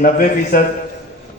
90%।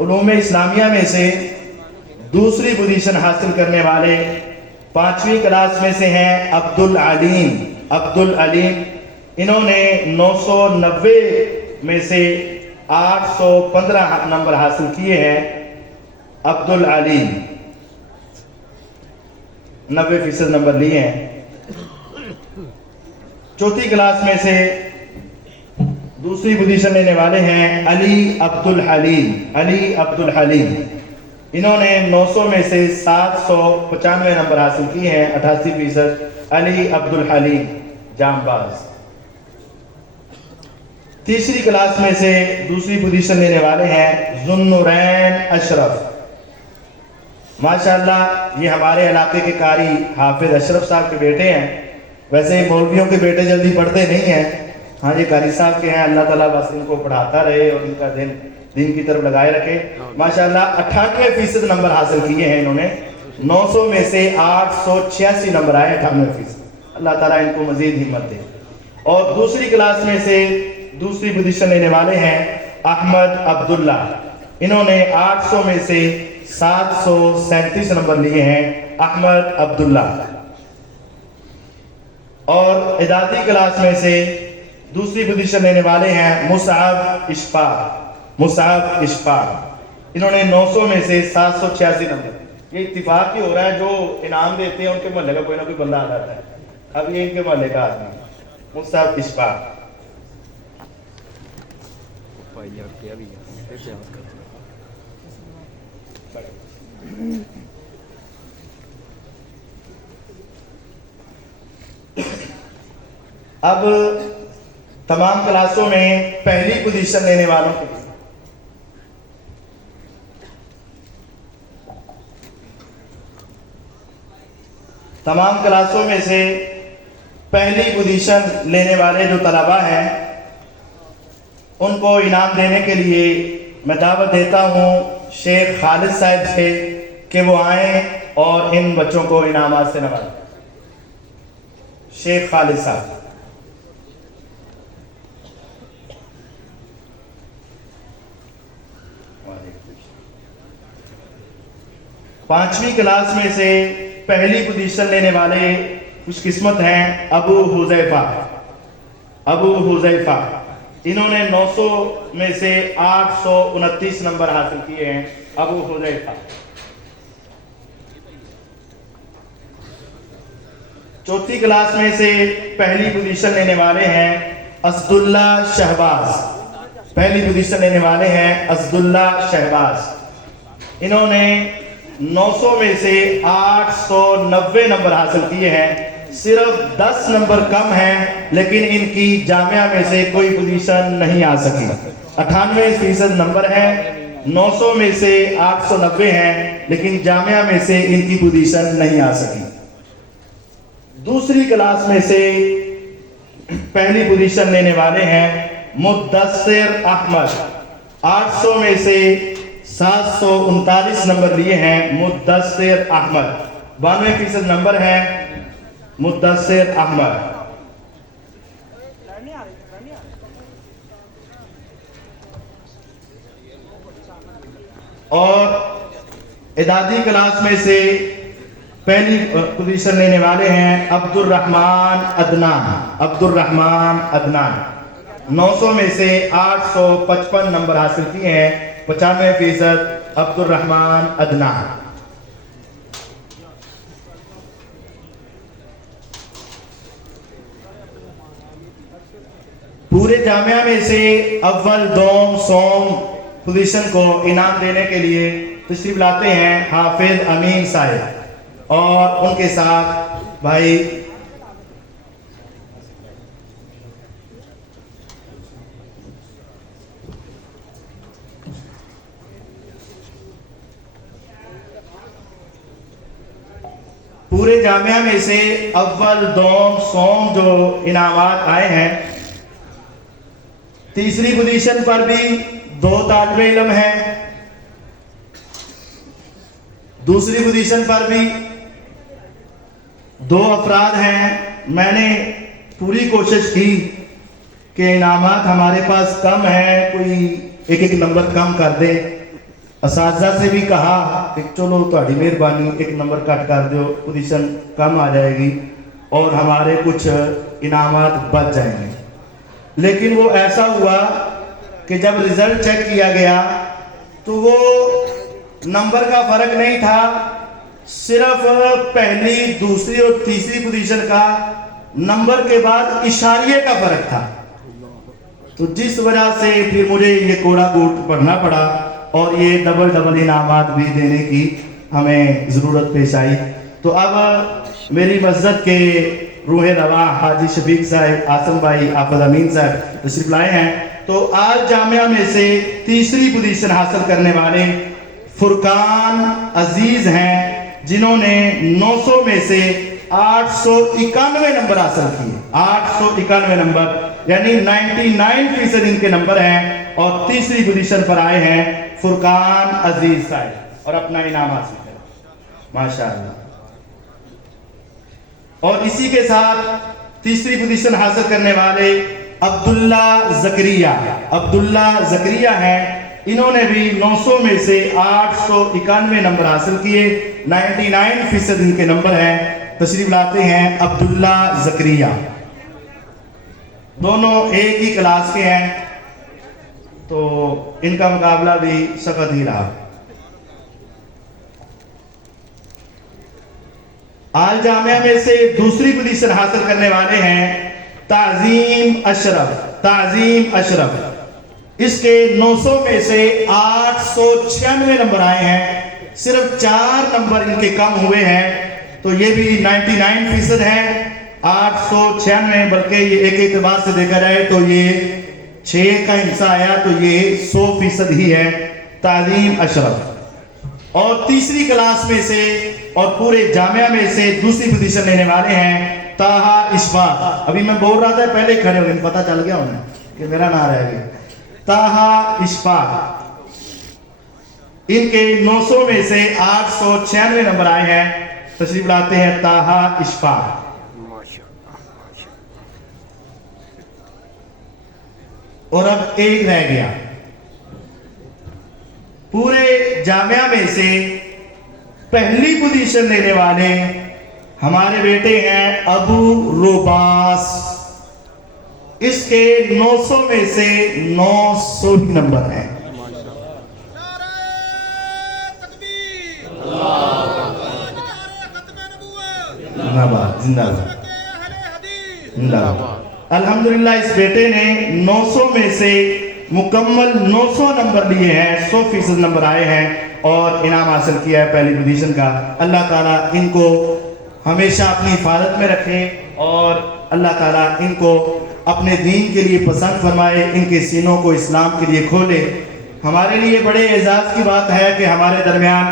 علوم اسلامیہ میں سے دوسری پوزیشن حاصل کرنے والے 5ویں کلاس میں سے ہیں عبد العلیم. انہوں نے 990 میں سے 815 نمبر حاصل کیے ہیں. عبد العلیم 90% نمبر لیے ہیں. چوتھی کلاس میں سے دوسری پوزیشن لینے والے ہیں علی عبد الحلیم. انہوں نے 900 میں سے 795 نمبر حاصل کیے ہیں. 88%. علی عبد الحلیم جام باز. تیسری کلاس میں سے دوسری پوزیشن لینے والے ہیں ذوالنورین اشرف. ماشاءاللہ یہ ہمارے علاقے کے قاری حافظ اشرف صاحب کے بیٹے ہیں. ویسے مولویوں کے بیٹے جلدی پڑھتے نہیں ہیں. ہاں یہ قاری صاحب کے ہیں. اللہ تعالیٰ بس ان کو پڑھاتا رہے اور ان کا دین کی طرف لگائے رکھے. ماشاءاللہ 98% نمبر حاصل کیے ہیں انہوں نے. 900 میں سے 886 نمبر آئے. 98%. اللہ تعالیٰ ان کو مزید ہمت دے. اور دوسری کلاس میں سے دوسری پوزیشن لینے والے ہیں احمد عبداللہ. انہوں نے 800 میں سے 737 نمبر لیے ہیں. احمد عبداللہ. اور اعدادی کلاس میں سے دوسری پوزیشن لینے والے ہیں مصعب اشفاق. انہوں نے 900 میں سے 786 نمبر. یہ اتفاق ہی ہو رہا ہے جو انعام دیتے ہیں ان کے محلے کا کوئی نہ کوئی بندہ آ جاتا ہے. اب یہ ان کے محلے کا آدمی مصعب اشفاق. اب تمام کلاسوں میں پہلی پوزیشن لینے والوں کے لیے تمام کلاسوں میں سے پہلی پوزیشن لینے والے جو طلباء ہیں ان کو انعام دینے کے لیے میں دعوت دیتا ہوں شیخ خالد صاحب سے کہ وہ آئیں اور ان بچوں کو انعامات سے نوازیں. شیخ خالد صاحب. پانچویں کلاس میں سے پہلی پوزیشن لینے والے خوش قسمت ہیں ابو حذیفہ. انہوں نے 900 میں سے 829 نمبر حاصل کیے ہیں. ابو حذیفہ. چوتھی کلاس میں سے پہلی پوزیشن لینے والے ہیں اسد اللہ شہباز. پہلی پوزیشن لینے والے ہیں اسد اللہ شہباز. انہوں نے 900 میں سے 890 نمبر حاصل کیے ہیں. صرف 10 نمبر کم ہیں لیکن ان کی جامعہ میں سے کوئی پوزیشن نہیں آ سکی. 98% نمبر ہیں. 900 میں سے 890 ہیں لیکن جامعہ میں سے ان کی پوزیشن نہیں آ سکی. دوسری کلاس میں سے پہلی پوزیشن لینے والے ہیں مدثر احمد. 800 میں سے 739 نمبر لیے ہیں مدثر احمد. 92% نمبر ہیں مدثر احمد. اور اعدادی کلاس میں سے پہلی پوزیشن لینے والے ہیں عبد الرحمن عدنان. 900 میں سے 855 نمبر حاصل کیے ہیں. 95% عبد الرحمن عدنان. پورے جامعہ میں سے اول دوم سوم پوزیشن کو انعام دینے کے لیے تشریف لاتے ہیں حافظ امین صاحب اور ان کے ساتھ بھائی پورے جامعہ میں سے اول دوم سوم جو انعامات آئے ہیں. تیسری پوزیشن پر بھی 2 طالب علم ہیں. دوسری پوزیشن پر بھی 2 افراد ہیں. میں نے پوری کوشش کی کہ انعامات ہمارے پاس کم ہیں, کوئی ایک نمبر کم کر دے. اساتذہ سے بھی کہا کہ چلو تہاڈی مہربانی ایک نمبر کٹ کر دیو، پوزیشن کم آ جائے گی اور ہمارے کچھ انعامات بچ جائیں گے. لیکن وہ ایسا ہوا کہ جب رزلٹ چیک کیا گیا تو وہ نمبر کا فرق نہیں تھا، صرف پہلی، دوسری اور تیسری پوزیشن کا نمبر کے بعد اشاریے کا فرق تھا. تو جس وجہ سے پھر مجھے یہ کوڑا کوٹ پڑھنا پڑا اور یہ ڈبل انعامات بھی دینے کی ہمیں ضرورت پیش آئی. تو اب میری مسجد کے روح رواں حاجی شفیق صاحب، آسم بھائی، حافظ امین صاحب تشریف لائے ہیں. تو آج جامعہ میں سے تیسری پوزیشن حاصل کرنے والے فرقان عزیز ہیں، جنہوں نے 900 میں سے 891 نمبر حاصل کیے. 891 نمبر یعنی 99% ان کے نمبر ہیں اور تیسری پوزیشن پر آئے ہیں فرقان عزیز صاحب اور اپنا انعام حاصل کریں ماشاءاللہ. اور اسی کے ساتھ تیسری پوزیشن حاصل کرنے والے عبداللہ زکریہ ہیں. انہوں نے بھی 900 میں سے 891 نمبر حاصل کیے. 99% ان کے نمبر ہیں. تشریف لاتے ہیں عبداللہ زکریہ. دونوں ایک ہی کلاس کے ہیں تو ان کا مقابلہ بھی سخت ہی رہا. آج جامعہ میں سے دوسری پوزیشن حاصل کرنے والے ہیں تعظیم اشرف. اس کے 900 میں سے 896 نمبر آئے ہیں. صرف 4 نمبر ان کے کم ہوئے ہیں تو یہ بھی 99% ہیں. 896 بلکہ یہ ایک اعتبار سے دیکھا جائے تو یہ 6 کا حصہ آیا تو یہ 100% ہی ہے. تعظیم اشرف. اور تیسری کلاس میں سے اور پورے جامعہ میں سے دوسری پوزیشن لینے والے ہیں طاہا اشفاق. ابھی میں بول رہا تھا پہلے کھڑے ہوئے، پتہ چل گیا انہیں کہ میرا نام رہ گیا. طاہا اشفاق. ان کے 900 میں سے 896 نمبر آئے ہیں. تشریف لاتے ہیں طاہا اشفاق. اور اب ایک رہ گیا. پورے جامعہ میں سے پہلی پوزیشن لینے والے ہمارے بیٹے ہیں ابو روباس. اس کے 900 میں سے 900 نمبر ہیں. زندہ باد. الحمدللہ اس بیٹے نے 900 میں سے مکمل 900 نمبر لیے ہیں. 100% نمبر آئے ہیں اور انعام حاصل کیا ہے پہلی پوزیشن کا. اللہ تعالیٰ ان کو ہمیشہ اپنی حفاظت میں رکھے اور اللہ تعالیٰ ان کو اپنے دین کے لیے پسند فرمائے، ان کے سینوں کو اسلام کے لیے کھولے. ہمارے لیے بڑے اعزاز کی بات ہے کہ ہمارے درمیان